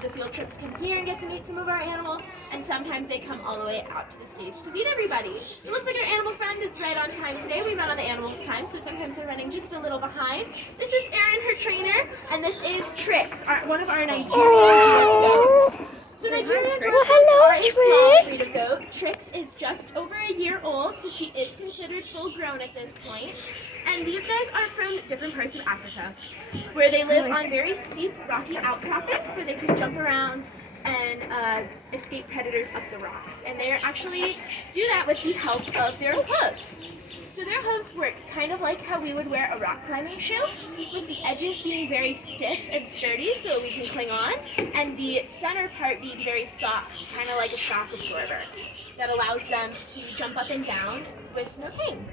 the field trips come here and get to meet some of our animals, and sometimes they come all the way out to the stage to meet everybody. It looks like our animal friend is right on time today. We run on the animals' time, so sometimes they're running just a little behind. This is Erin, her trainer, and this is Trix, one of our Nigerian goats. So Nigerian goats are a small breed of goat. Trix is just over a year old, so she is considered full grown at this point. And these guys are from different parts of Africa, where they live on very steep, rocky outcroppings where they can jump around and escape predators up the rocks. And they actually do that with the help of their hooves. So their hooves work kind of like how we would wear a rock climbing shoe, with the edges being very stiff and sturdy so we can cling on, and the center part being very soft, kind of like a shock absorber, that allows them to jump up and down with no pain.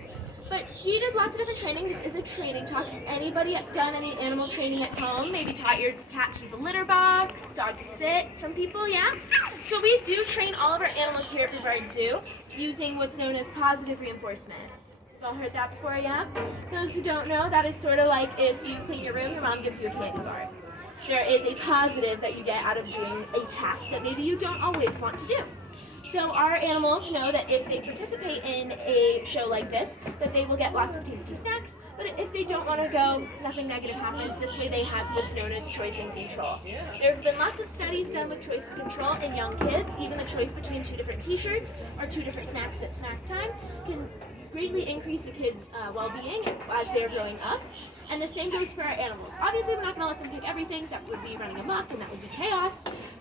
But she does lots of different training. This is a training talk. Has anybody done any animal training at home? Maybe taught your cat to use a litter box, dog to sit? Some people, yeah? So we do train all of our animals here at Brevard Zoo using what's known as positive reinforcement. You've all heard that before, yeah? Those who don't know, that is sort of like if you clean your room, your mom gives you a candy bar. There is a positive that you get out of doing a task that maybe you don't always want to do. So our animals know that if they participate in a show like this, that they will get lots of tasty snacks, but if they don't want to go, nothing negative happens. This way they have what's known as choice and control. There have been lots of studies done with choice and control in young kids. Even the choice between 2 different t-shirts or 2 different snacks at snack time can greatly increase the kids' well-being as they're growing up. And the same goes for our animals. Obviously, we're not going to let them pick everything. That would be running amok, and that would be chaos.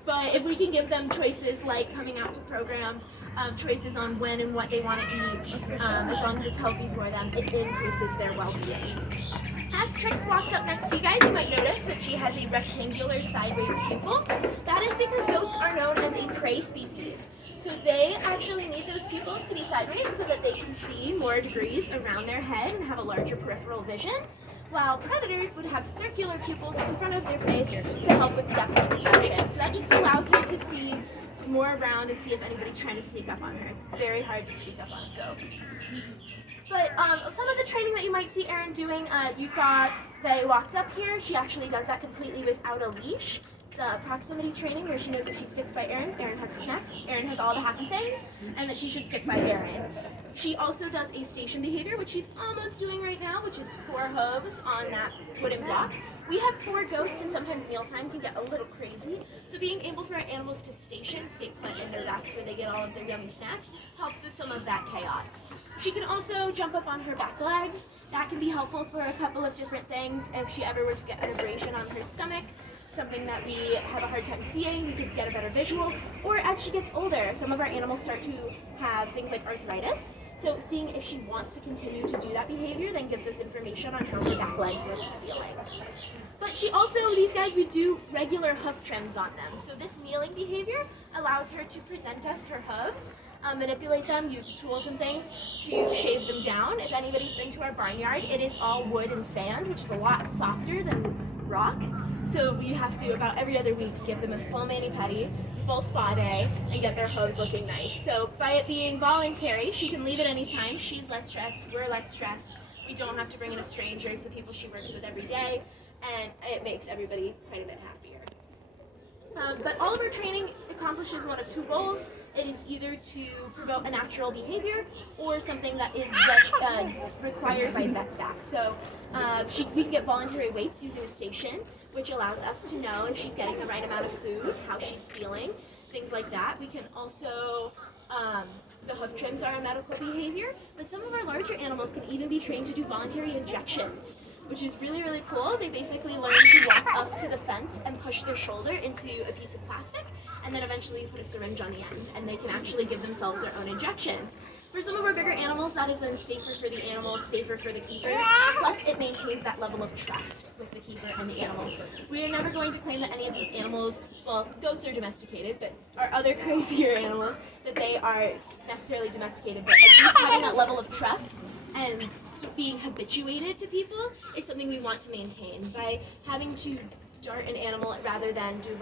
But if we can give them choices like coming out to programs, choices on when and what they want to eat, as long as it's healthy for them, it increases their well-being. As Trix walks up next to you guys, you might notice that she has a rectangular sideways pupil. That is because goats are known as a prey species. So they actually need those pupils to be sideways so that they can see more degrees around their head and have a larger peripheral vision, while predators would have circular pupils in front of their face to help with depth perception. So that just allows her to see more around and see if anybody's trying to sneak up on her. It's very hard to sneak up on a goat. But some of the training that you might see Erin doing, you saw they walked up here. She actually does that completely without a leash. It's proximity training where she knows that she sticks by Erin. Erin has the snacks. Erin has all the happy things, and that she should stick by Erin. She also does a station behavior, which she's almost doing right now, which is 4 hooves on that wooden block. We have 4 goats, and sometimes mealtime can get a little crazy. So being able for our animals to station, stay put, and know that's where they get all of their yummy snacks, helps with some of that chaos. She can also jump up on her back legs. That can be helpful for a couple of different things. If she ever were to get an abrasion on her stomach, something that we have a hard time seeing, we could get a better visual. Or as she gets older, some of our animals start to have things like arthritis. So seeing if she wants to continue to do that behavior then gives us information on how her back legs are feeling. But she also, these guys, we do regular hoof trims on them. So this kneeling behavior allows her to present us her hooves, manipulate them, use tools and things to shave them down. If anybody's been to our barnyard, it is all wood and sand, which is a lot softer than rock. So we have to, about every other week, give them a full mani-pedi, full spa day, and get their hooves looking nice. So by it being voluntary, she can leave at any time. She's less stressed, we're less stressed. We don't have to bring in a stranger. It's the people she works with every day, and it makes everybody quite a bit happier. But all of our training accomplishes one of 2 goals. It is either to promote a natural behavior or something that is required by vet staff. So we can get voluntary weights using a station, which allows us to know if she's getting the right amount of food, how she's feeling, things like that. We can also, the hoof trims are a medical behavior, but some of our larger animals can even be trained to do voluntary injections, which is really, really cool. They basically learn to walk up to the fence and push their shoulder into a piece of plastic, and then eventually put a syringe on the end, and they can actually give themselves their own injections. For some of our bigger animals, that is then safer for the animals, safer for the keepers, plus it maintains that level of trust with the keeper and the animal. We are never going to claim that any of these animals, well, goats are domesticated, but our other crazier animals, that they are necessarily domesticated, but at least having that level of trust and being habituated to people is something we want to maintain. By having to dart an animal rather than do